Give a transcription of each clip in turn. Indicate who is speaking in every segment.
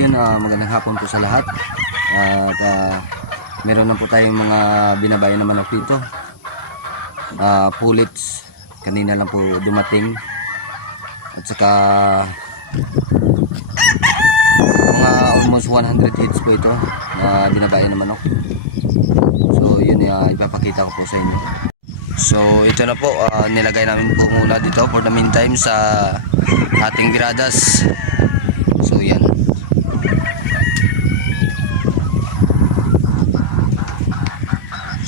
Speaker 1: ayun, ah, magandang hapon po sa lahat. At ah, meron na po tayong mga binabayan na manok dito. Ah, pullets, kanina lang po dumating. At saka mga almost 100 hits po ito na binabayan na manok. So yun, ah, ipapakita ko po sa inyo. So ito na po, ah, nilagay namin po muna dito for the meantime sa ating gradas. So yan.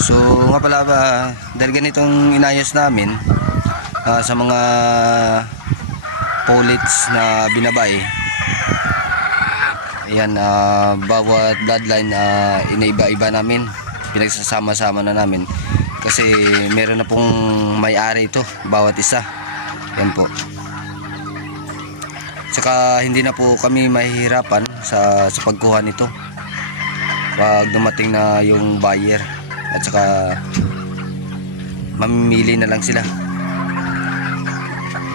Speaker 1: So nga pala ba, dahil ganitong inayos namin ah, sa mga pullets na binabay. Ayan, ah, bawat bloodline uh, inaiba-iba namin. Pinagsasama-sama na namin. Kasi meron na pong may-ari ito, bawat isa. Yan po. Saka hindi na po kami mahihirapan sa, sa pagkuha nito. Pag dumating na yung buyer. At saka mamimili na lang sila.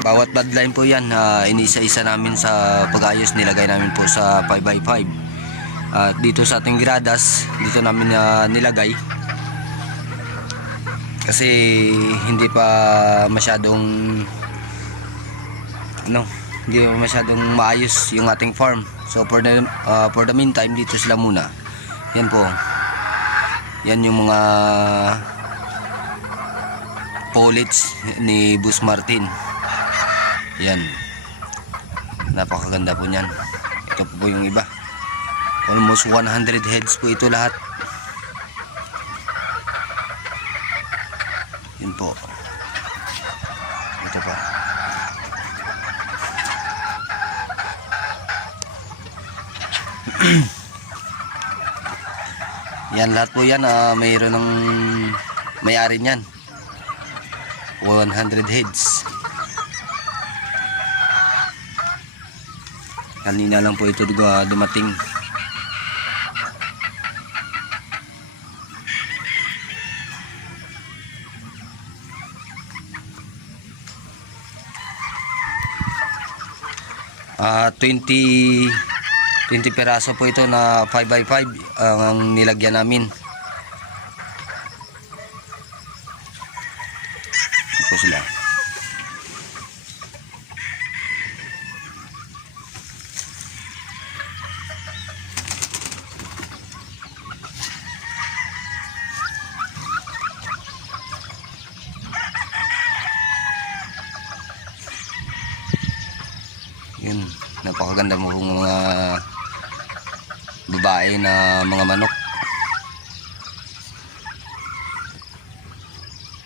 Speaker 1: Bawat bloodline po yan, ah, inisa-isa namin sa pag-ayos. Nilagay namin po sa 5x5. At dito sa ating gradas, dito namin ah, nilagay. Kasi hindi pa masyadong ano, hindi pa masyadong maayos yung ating farm. So for the ah, for the meantime dito sila muna. Yan po. Yan yung mga pullets ni Bus Martin. Yan. Napakaganda po niyan. Ito po yung iba. Almost 100 heads po ito lahat. Yun po. Ito pa. yan lahat po yan. ah, mayroon ng may-ari niyan. 100 heads. Kanina lang po ito uh, dumating. Ah, 20 20 peraso po ito na 5x5 ang, nilagyan namin. Ito sila. Napakaganda mo kung mga babae na mga manok.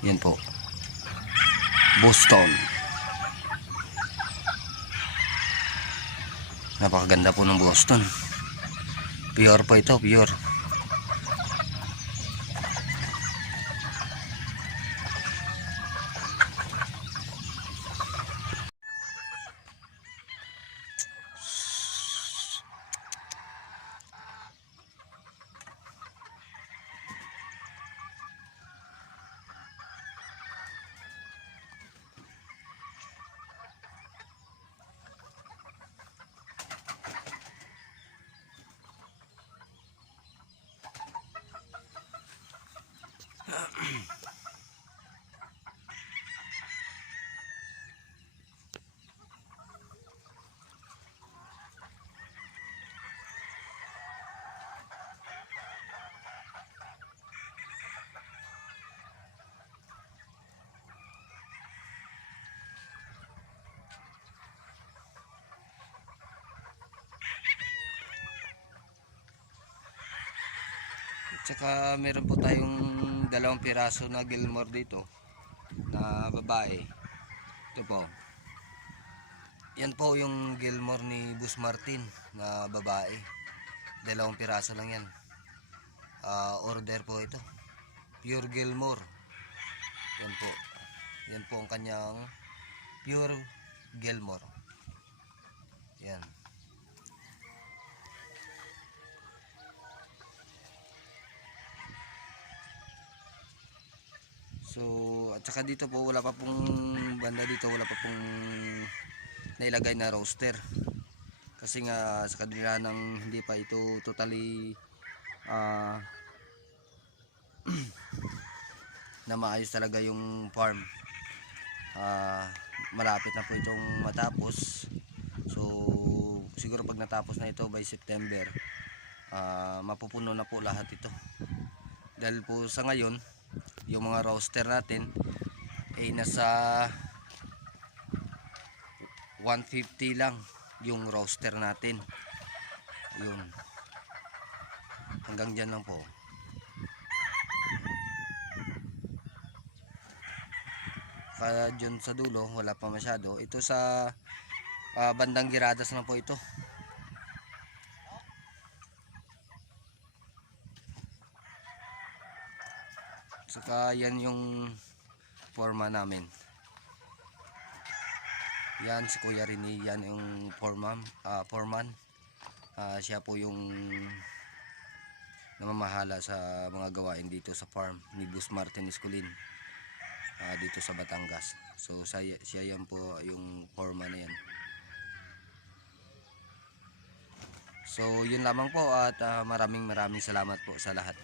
Speaker 1: Yan po. Boston. Napakaganda po ng Boston. Pure po ito, pure. Tsaka meron po tayong dalawang piraso na Gilmore dito na babae. Ito po. Yan po yung Gilmore ni Bus Martin na babae. Dalawang piraso lang yan. Ah, order po ito. Pure Gilmore. Yan po. Yan po ang kanyang Pure Gilmore. Yan. So, at saka dito po wala pa pong banda dito wala pa pong nailagay na roaster. Kasi nga sa kanila ng hindi pa ito totally ah na maayos talaga yung farm. Ah, malapit na po itong matapos. So siguro pag natapos na ito by September, ah mapupuno na po lahat ito. Dahil po sa ngayon, yung mga roster natin ay nasa 150 lang yung roster natin. Yun. Hanggang dyan lang po. Kaya dyan sa dulo, wala pa masyado. Ito sa ah, bandang giradas na po ito. Saka yan yung forma namin. Yan si Kuya Rini, yan yung foreman, ah, foreman. Ah, siya po yung namamahala sa mga gawain dito sa farm ni Bus Martin Escolin ah, dito sa Batangas. So siya, siya yan po yung foreman na yan. So yun lamang po at ah, maraming maraming salamat po sa lahat.